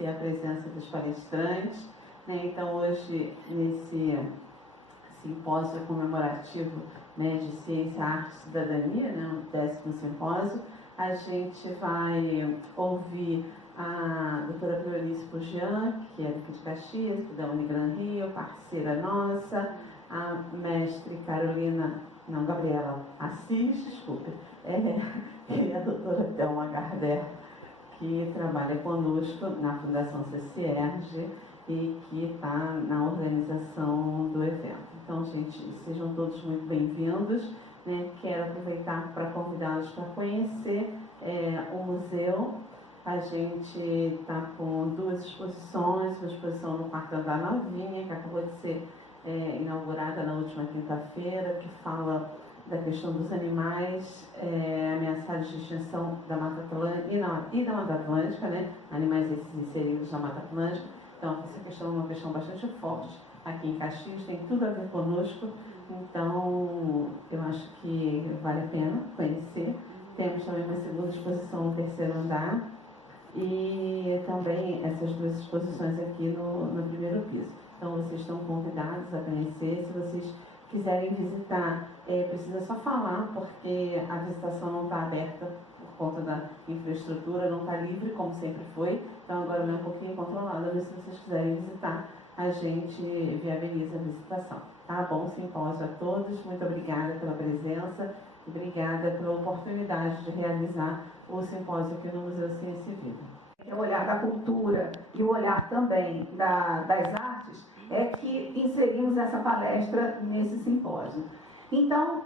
agradecer a presença dos palestrantes, né? Então, hoje, nesse simpósio comemorativo, né, de Ciência, Arte e Cidadania, né, o 10º simpósio, a gente vai ouvir a doutora Cleonice Pujan, que é daqui de Caxias, que é da Unigran Rio, parceira nossa, a mestre Gabriela Assis, desculpe, e a doutora Thelma Gardner, que trabalha conosco na Fundação CCERJ e que está na organização do evento. Então, gente, sejam todos muito bem-vindos, né? Quero aproveitar para convidá-los para conhecer o museu. A gente está com 2 exposições, uma exposição no Parque da Novinha, que acabou de ser inaugurada na última quinta-feira, que fala da questão dos animais ameaçados de extinção da Mata Atlântica e da Mata Atlântica, né? Animais esses inseridos na Mata Atlântica. Então, essa questão é uma questão bastante forte aqui em Caxias, tem tudo a ver conosco. Então, eu acho que vale a pena conhecer. Temos também uma segunda exposição no 3º andar e também essas 2 exposições aqui no 1º piso. Então, vocês estão convidados a conhecer. Se vocês quiserem visitar, precisa só falar, porque a visitação não está aberta por conta da infraestrutura, não está livre, como sempre foi. Então, agora é um pouquinho controlada, mas se vocês quiserem visitar, a gente viabiliza a visitação. Tá bom simpósio a todos, muito obrigada pela presença, obrigada pela oportunidade de realizar o simpósio aqui no Museu Ciência e Vida. O olhar da cultura e o olhar também das artes é que inserimos essa palestra nesse simpósio. Então,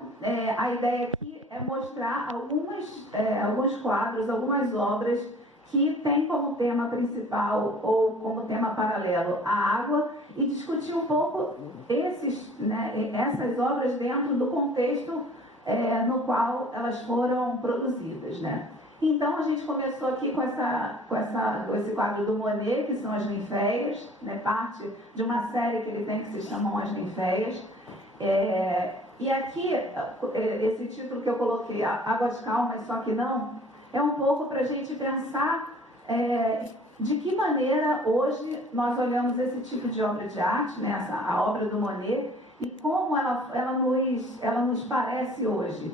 a ideia aqui é mostrar alguns quadros, algumas obras que têm como tema principal ou como tema paralelo a água e discutir um pouco essas obras dentro do contexto no qual elas foram produzidas, né? Então, a gente começou aqui com esse quadro do Monet, que são as ninféias, né, parte de uma série que ele tem que se chamam As Ninféias. E aqui, esse título que eu coloquei, Águas Calmas, só que não, é um pouco para a gente pensar de que maneira hoje nós olhamos esse tipo de obra de arte, né, a obra do Monet, e como ela nos parece hoje.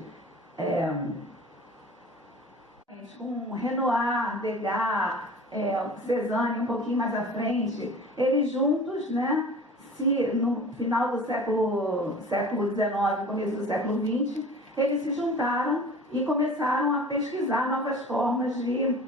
Com Renoir, Degas, Cézanne um pouquinho mais à frente, eles juntos, né, no final do século XIX, começo do século XX, eles se juntaram e começaram a pesquisar novas formas de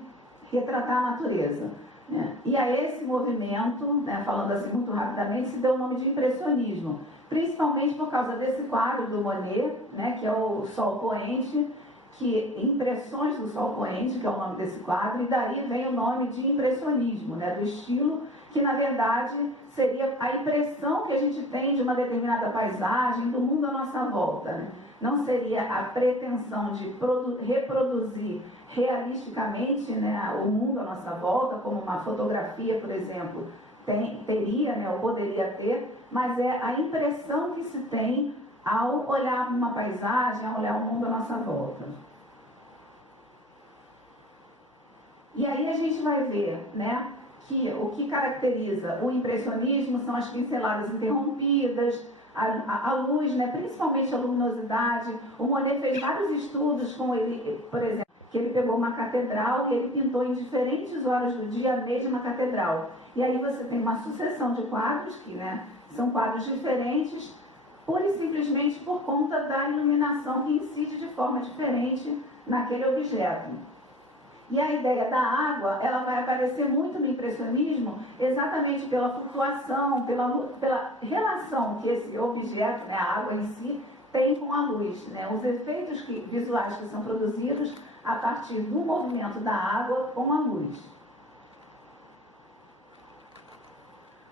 retratar a natureza, né? E a esse movimento, né, falando assim muito rapidamente, se deu o nome de impressionismo, principalmente por causa desse quadro do Monet, né, que é o Sol Poente, Impressões do Sol Poente, que é o nome desse quadro, e daí vem o nome de impressionismo, né, do estilo que, na verdade, seria a impressão que a gente tem de uma determinada paisagem, do mundo à nossa volta, né? Não seria a pretensão de reproduzir realisticamente, né, o mundo à nossa volta, como uma fotografia, por exemplo, teria, né, ou poderia ter, mas é a impressão que se tem ao olhar uma paisagem, ao olhar o mundo à nossa volta. E aí a gente vai ver, né, que o que caracteriza o impressionismo são as pinceladas interrompidas, a luz, né, principalmente a luminosidade. O Monet fez vários estudos com ele, por exemplo, que ele pegou uma catedral e ele pintou em diferentes horas do dia a mesma catedral. E aí você tem uma sucessão de quadros, que, né, são quadros diferentes, pura e simplesmente por conta da iluminação que incide de forma diferente naquele objeto. E a ideia da água, ela vai aparecer muito no impressionismo exatamente pela flutuação, pela relação que esse objeto, né, a água em si, tem com a luz, né, os efeitos visuais que são produzidos a partir do movimento da água com a luz.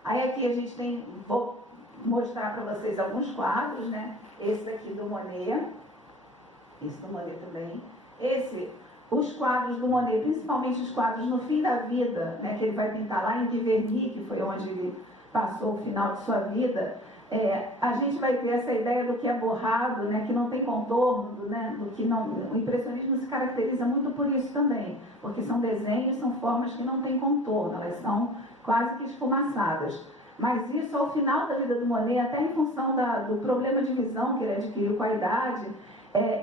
Aí aqui a gente vou mostrar para vocês alguns quadros, né? Esse daqui do Monet, esse do Monet também. Os quadros do Monet, principalmente os quadros no fim da vida, né, que ele vai pintar lá em Giverny, que foi onde ele passou o final de sua vida, a gente vai ter essa ideia do que é borrado, né, que não tem contorno, né, do que não, o impressionismo se caracteriza muito por isso também, porque são desenhos, são formas que não têm contorno, elas são quase que esfumaçadas. Mas isso, ao final da vida do Monet, até em função do problema de visão que ele adquiriu com a idade,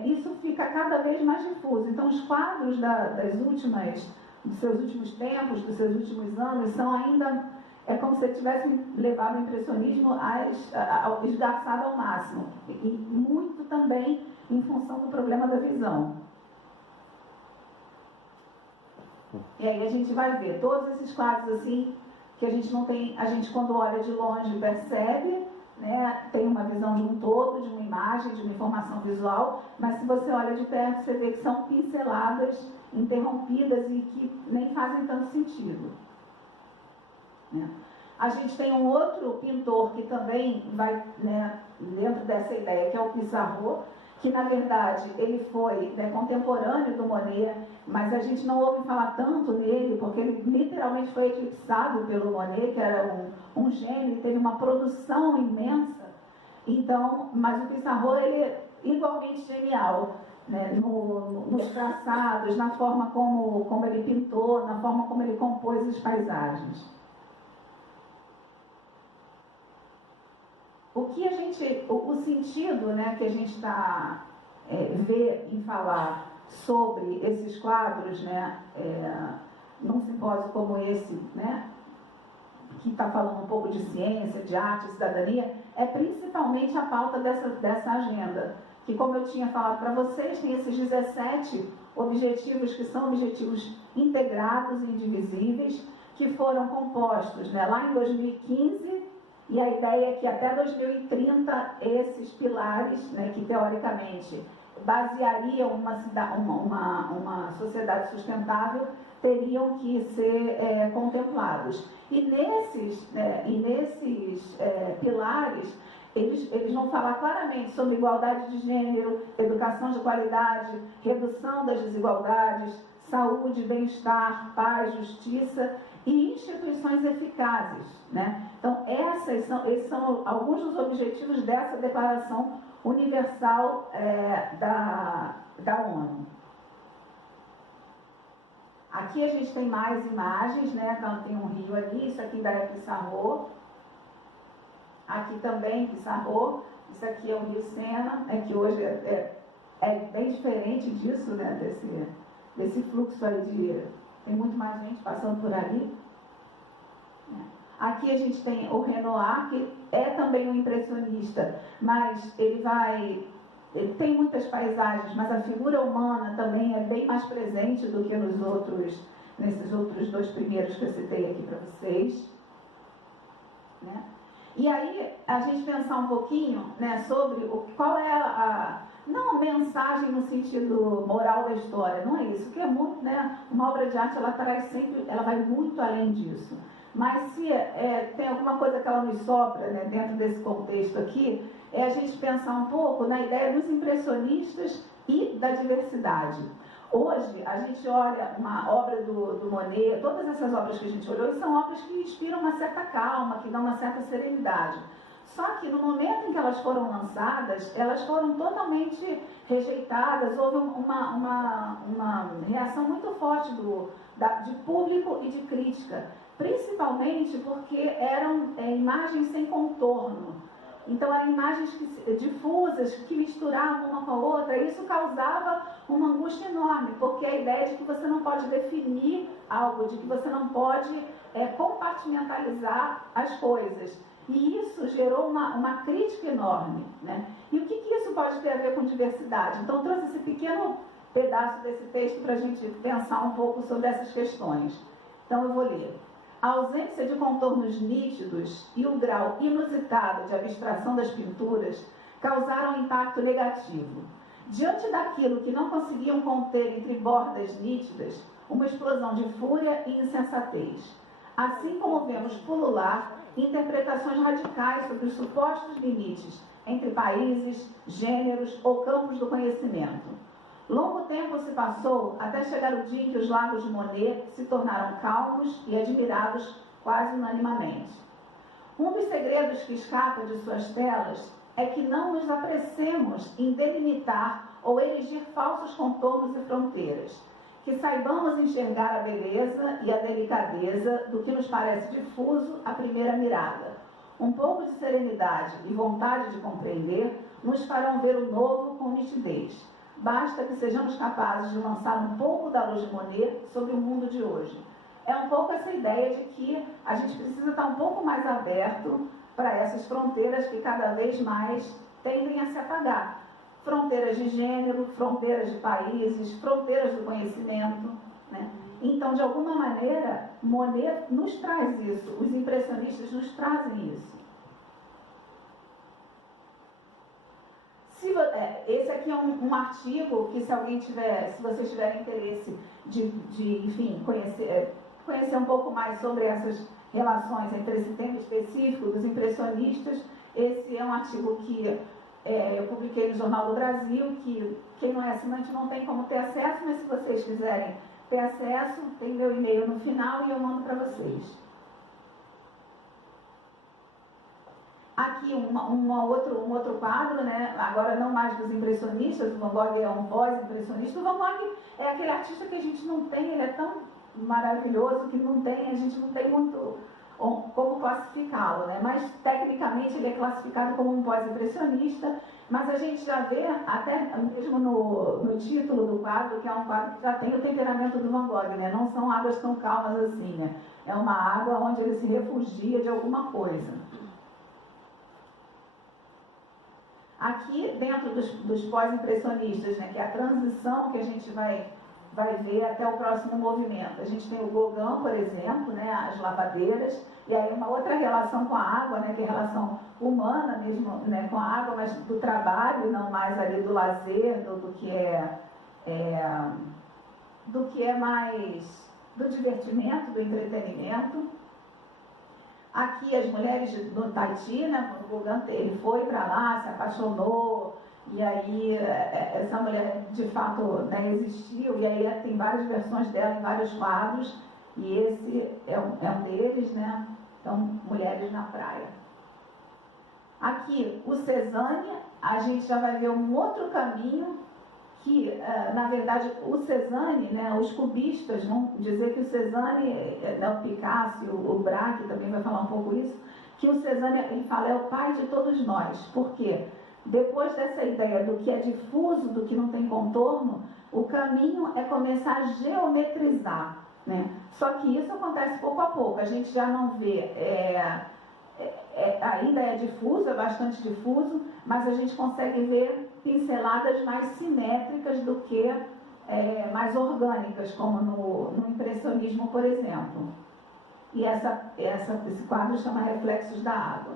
isso fica cada vez mais difuso. Então, os quadros dos seus últimos tempos, dos seus últimos anos, são ainda, como se ele tivesse levado o impressionismo esgarçado ao máximo. E muito também em função do problema da visão. E aí a gente vai ver todos esses quadros assim, que a gente não tem, a gente quando olha de longe percebe, né, tem uma visão de um todo, de uma imagem, de uma informação visual, mas se você olha de perto, você vê que são pinceladas interrompidas e que nem fazem tanto sentido. Né? A gente tem um outro pintor que também vai, né, dentro dessa ideia, que é o Pissarro, que na verdade ele foi, né, contemporâneo do Monet, mas a gente não ouve falar tanto nele, porque ele literalmente foi eclipsado pelo Monet, que era um gênio, teve uma produção imensa. Então, mas o Pissarro, ele é igualmente genial, né, nos traçados, na forma como ele pintou, na forma como ele compôs as paisagens. O sentido, né, que a gente está vê em falar sobre esses quadros, né, num simpósio como esse, né, que está falando um pouco de ciência, de arte, cidadania, é principalmente a pauta dessa agenda, que, como eu tinha falado para vocês, tem esses 17 objetivos que são objetivos integrados e indivisíveis, que foram compostos, né, lá em 2015, e a ideia é que até 2030 esses pilares, né, que teoricamente baseariam uma sociedade sustentável, teriam que ser contemplados. E nesses pilares, eles vão falar claramente sobre igualdade de gênero, educação de qualidade, redução das desigualdades, saúde, bem-estar, paz, justiça e instituições eficazes. Né? Então, esses são alguns dos objetivos dessa Declaração Universal da ONU. Aqui a gente tem mais imagens, né? Então, tem um rio ali, isso aqui ainda é Pissarro. Aqui também Pissarro, isso aqui é o Rio Sena, que hoje é bem diferente disso, né? Desse fluxo aí tem muito mais gente passando por ali. Aqui a gente tem o Renoir, que é também um impressionista, mas ele tem muitas paisagens, mas a figura humana também é bem mais presente do que nesses outros dois primeiros que eu citei aqui para vocês. Né? E aí, a gente pensar um pouquinho, né, sobre qual é não a mensagem no sentido moral da história, não é isso, porque é muito, né, uma obra de arte, ela vai muito além disso. Mas se tem alguma coisa que ela nos sopra, né, dentro desse contexto aqui, é a gente pensar um pouco na ideia dos impressionistas e da diversidade. Hoje, a gente olha uma obra do Monet, todas essas obras que a gente olhou, são obras que inspiram uma certa calma, que dão uma certa serenidade. Só que no momento em que elas foram lançadas, elas foram totalmente rejeitadas, houve uma reação muito forte de público e de crítica, principalmente porque eram imagens sem contorno. Então, eram imagens difusas, que misturavam uma com a outra, e isso causava uma angústia enorme, porque a ideia de que você não pode definir algo, de que você não pode compartimentalizar as coisas. E isso gerou uma crítica enorme. Né? E o que isso pode ter a ver com diversidade? Então, eu trouxe esse pequeno pedaço desse texto para a gente pensar um pouco sobre essas questões. Então, eu vou ler. A ausência de contornos nítidos e o grau inusitado de abstração das pinturas causaram um impacto negativo. Diante daquilo que não conseguiam conter entre bordas nítidas, uma explosão de fúria e insensatez. Assim como vemos pulular interpretações radicais sobre os supostos limites entre países, gêneros ou campos do conhecimento. Longo tempo se passou até chegar o dia em que os lagos de Monet se tornaram calmos e admirados quase unanimemente. Um dos segredos que escapa de suas telas é que não nos apressemos em delimitar ou erigir falsos contornos e fronteiras, que saibamos enxergar a beleza e a delicadeza do que nos parece difuso à primeira mirada. Um pouco de serenidade e vontade de compreender nos farão ver o novo com nitidez. Basta que sejamos capazes de lançar um pouco da luz de Monet sobre o mundo de hoje. É um pouco essa ideia de que a gente precisa estar um pouco mais aberto para essas fronteiras que cada vez mais tendem a se apagar. Fronteiras de gênero, fronteiras de países, fronteiras do conhecimento, né? Então, de alguma maneira, Monet nos traz isso, os impressionistas nos trazem isso. Esse aqui é um artigo que, se vocês tiverem interesse enfim, conhecer um pouco mais sobre essas relações entre esse tema específico dos impressionistas, esse é um artigo que eu publiquei no Jornal do Brasil, que quem não é assinante não tem como ter acesso, mas se vocês quiserem ter acesso, tem meu e-mail no final e eu mando para vocês. Aqui um outro quadro, né? Agora não mais dos impressionistas, o Van Gogh é um pós-impressionista. O Van Gogh é aquele artista que a gente não tem, ele é tão maravilhoso que a gente não tem muito como classificá-lo, né? Mas tecnicamente ele é classificado como um pós-impressionista, mas a gente já vê, até mesmo no título do quadro, que é um quadro que já tem o temperamento do Van Gogh, né? Não são águas tão calmas assim, né? É uma água onde ele se refugia de alguma coisa. Aqui, dentro dos pós-impressionistas, né, que é a transição que a gente vai ver até o próximo movimento. A gente tem o Gauguin, por exemplo, né, as lavadeiras, e aí uma outra relação com a água, né, que é a relação humana mesmo, né, com a água, mas do trabalho, não mais ali do lazer, do que é mais do divertimento, do entretenimento. Aqui as mulheres do Tahiti, né, quando o Gauguin ele foi para lá, se apaixonou, e aí essa mulher de fato, né, existiu, e aí tem várias versões dela em vários quadros, e esse é um deles, né? Então, mulheres na praia. Aqui o Cézanne, a gente já vai ver um outro caminho que, na verdade, o Cézanne, né, os cubistas vão dizer que o Cézanne, o Picasso, o Braque também vai falar um pouco isso, que o Cézanne, ele fala, é o pai de todos nós. Por quê? Depois dessa ideia do que é difuso, do que não tem contorno, o caminho é começar a geometrizar, né? Só que isso acontece pouco a pouco, a gente já não vê... ainda é difuso, é bastante difuso, mas a gente consegue ver pinceladas mais simétricas do que mais orgânicas, como no impressionismo, por exemplo. E esse quadro chama Reflexos da Água.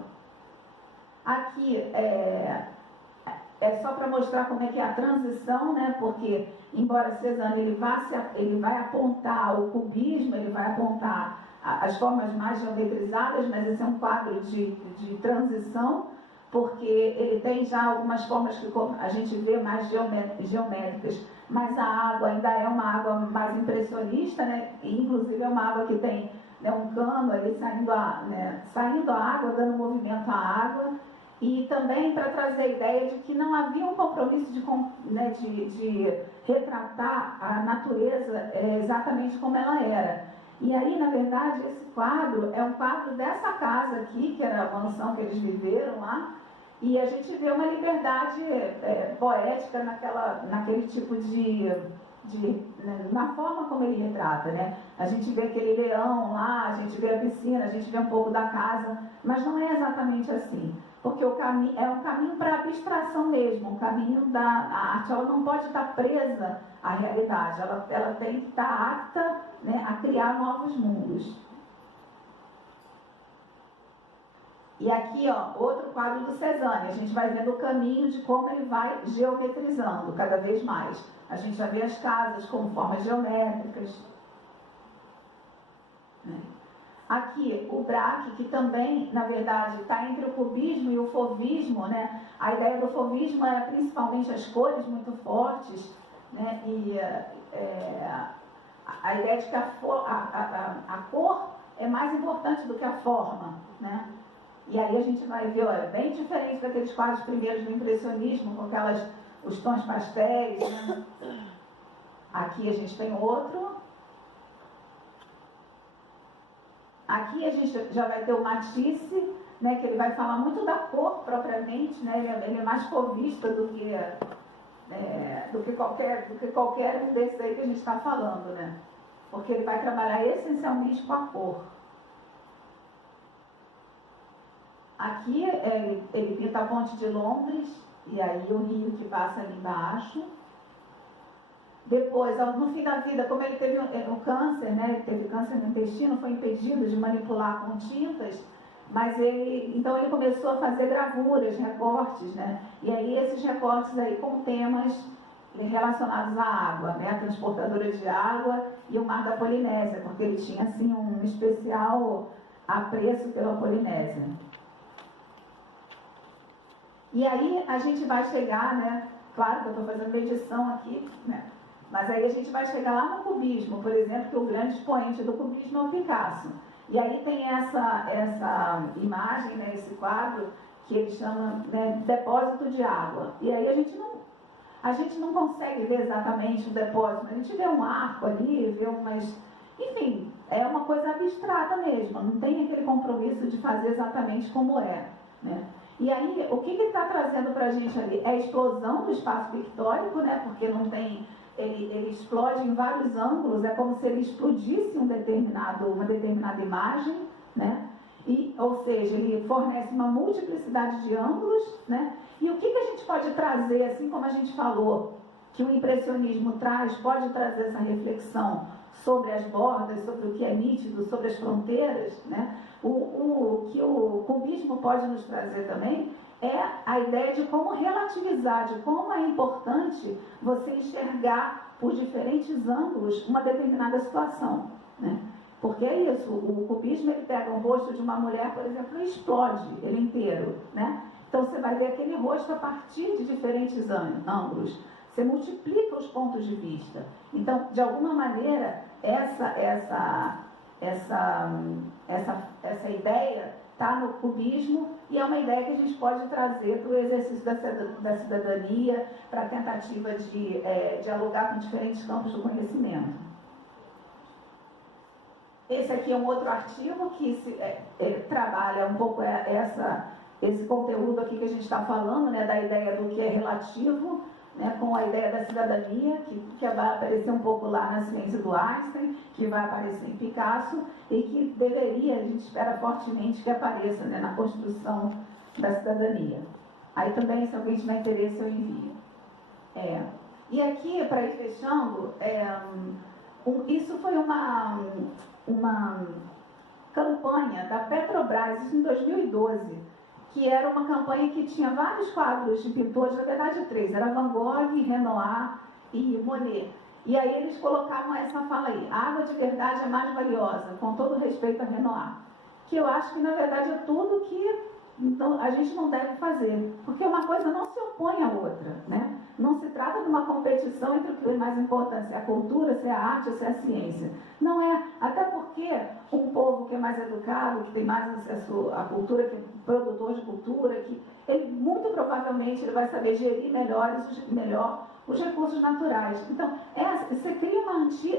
Aqui é só para mostrar como é que é a transição, né? Porque, embora Cézanne ele vai apontar o cubismo, ele vai apontar as formas mais geometrizadas, mas esse é um quadro de transição, porque ele tem já algumas formas que a gente vê mais geométricas, mas a água ainda é uma água mais impressionista, né? E, inclusive é uma água que tem, né, um cano ali saindo a água, dando movimento à água, e também para trazer a ideia de que não havia um compromisso de retratar a natureza exatamente como ela era. E aí, na verdade, esse quadro é um quadro dessa casa aqui, que era a mansão que eles viveram lá, e a gente vê uma liberdade poética naquele tipo na forma como ele retrata, né? A gente vê aquele leão lá, a gente vê a piscina, a gente vê um pouco da casa, mas não é exatamente assim, porque o caminho é um caminho para abstração mesmo, um caminho a arte, ela não pode estar presa à realidade, ela tem que estar apta, né, a criar novos mundos. E aqui, ó, outro quadro do Cézanne, a gente vai vendo o caminho de como ele vai geometrizando cada vez mais. A gente já vê as casas com formas geométricas. Aqui, o Braque, que também, na verdade, está entre o cubismo e o fauvismo, né? A ideia do fauvismo era principalmente as cores muito fortes, né? E a ideia de que a cor é mais importante do que a forma, né? E aí a gente vai ver, olha, bem diferente daqueles quadros primeiros do impressionismo, com os tons pastéis, né? Aqui a gente tem outro. Aqui a gente já vai ter o Matisse, né, que ele vai falar muito da cor propriamente, né? Ele é mais covista do que qualquer um desses aí que a gente está falando, né? Porque ele vai trabalhar essencialmente com a cor. Aqui ele pinta a ponte de Londres, e aí o rio que passa ali embaixo. Depois, no fim da vida, como ele teve um câncer, né? Ele teve câncer no intestino, foi impedido de manipular com tintas, mas então ele começou a fazer gravuras, recortes, né? E aí esses recortes aí com temas relacionados à água, né? A transportadora de água e o mar da Polinésia, porque ele tinha assim um especial apreço pela Polinésia. E aí a gente vai chegar, né? Claro que eu estou fazendo medição aqui, né? Mas aí a gente vai chegar lá no cubismo, por exemplo, que o grande expoente do cubismo é o Picasso. E aí tem essa imagem, né, esse quadro, que ele chama, né, depósito de água. E aí a gente não consegue ver exatamente o depósito, a gente vê um arco ali, vê umas... Enfim, é uma coisa abstrata mesmo, não tem aquele compromisso de fazer exatamente como é, né? E aí, o que está trazendo para a gente ali? É a explosão do espaço pictórico, né? Porque não tem... Ele explode em vários ângulos, é como se ele explodisse uma determinada imagem, né? Ou seja, ele fornece uma multiplicidade de ângulos, né? E o que a gente pode trazer, assim como a gente falou, que o impressionismo pode trazer essa reflexão sobre as bordas, sobre o que é nítido, sobre as fronteiras, né? O que o cubismo pode nos trazer também é a ideia de como relativizar, de como é importante você enxergar por diferentes ângulos uma determinada situação, né? Porque é isso, o cubismo ele pega o rosto de uma mulher, por exemplo, e explode ele inteiro, né? Então você vai ver aquele rosto a partir de diferentes ângulos. Você multiplica os pontos de vista. Então, de alguma maneira, essa ideia está no cubismo e é uma ideia que a gente pode trazer para o exercício da cidadania, para a tentativa de dialogar com diferentes campos do conhecimento. Esse aqui é um outro artigo que trabalha um pouco esse conteúdo aqui que a gente está falando, né, da ideia do que é relativo, né, com a ideia da cidadania, que vai aparecer um pouco lá na ciência do Einstein, que vai aparecer em Picasso, e que deveria, a gente espera fortemente que apareça, né, na construção da cidadania. Aí também, se alguém tiver interesse, eu envio. E aqui, para ir fechando, isso foi uma campanha da Petrobras, isso em 2012, que era uma campanha que tinha vários quadros de pintores, na verdade 3, era Van Gogh, Renoir e Monet. E aí eles colocavam essa fala aí, a água de verdade é mais valiosa, com todo respeito a Renoir. Que eu acho que na verdade é tudo que a gente não deve fazer, porque uma coisa não se opõe à outra, né? Não se trata de uma competição entre o que é mais importante, se é a cultura, se é a arte ou se é a ciência. Não é, até porque um povo que é mais educado, que tem mais acesso à cultura, que é produtor de cultura, ele muito provavelmente ele vai saber gerir melhor os recursos naturais. Então, você cria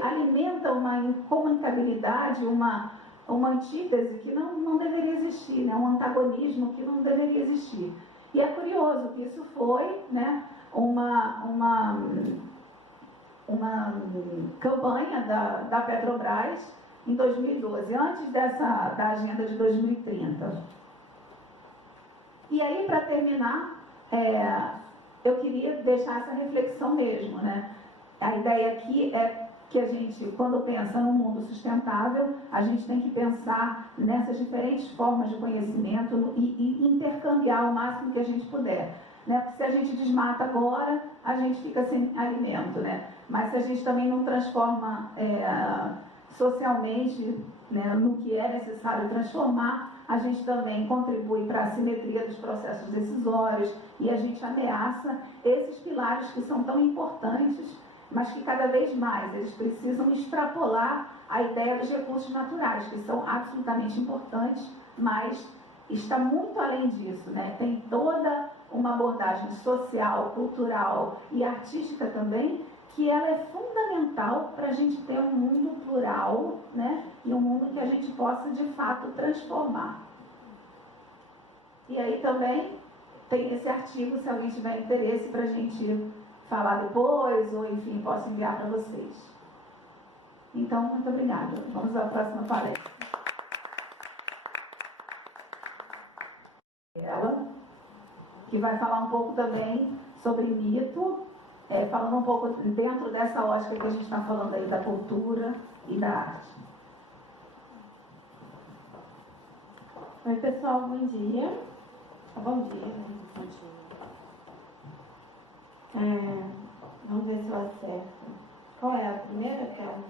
alimenta uma incomunicabilidade, uma antítese que não deveria existir, né? Um antagonismo que não deveria existir. E é curioso que isso foi, né, uma campanha da Petrobras em 2012, antes da agenda de 2030. E aí, para terminar, eu queria deixar essa reflexão mesmo, né? A ideia aqui é que a gente, quando pensa num mundo sustentável, a gente tem que pensar nessas diferentes formas de conhecimento e intercambiar o máximo que a gente puder. Né? Porque se a gente desmata agora, a gente fica sem alimento, né? Mas se a gente também não transforma socialmente, né, no que é necessário transformar, a gente também contribui para a simetria dos processos decisórios e a gente ameaça esses pilares que são tão importantes, mas que cada vez mais eles precisam extrapolar a ideia dos recursos naturais, que são absolutamente importantes, mas está muito além disso, né? Tem toda uma abordagem social, cultural e artística também, que ela é fundamental para a gente ter um mundo plural, né? E um mundo que a gente possa, de fato, transformar. E aí também tem esse artigo, se alguém tiver interesse, para a gente falar depois, ou enfim, posso enviar para vocês. Então, muito obrigada. Vamos à próxima palestra. Ela, que vai falar um pouco também sobre mito, falando um pouco dentro dessa ótica que a gente está falando aí da cultura e da arte. Oi, pessoal, bom dia. Bom dia. Vamos ver se eu acerto. Qual é a primeira, Carmen?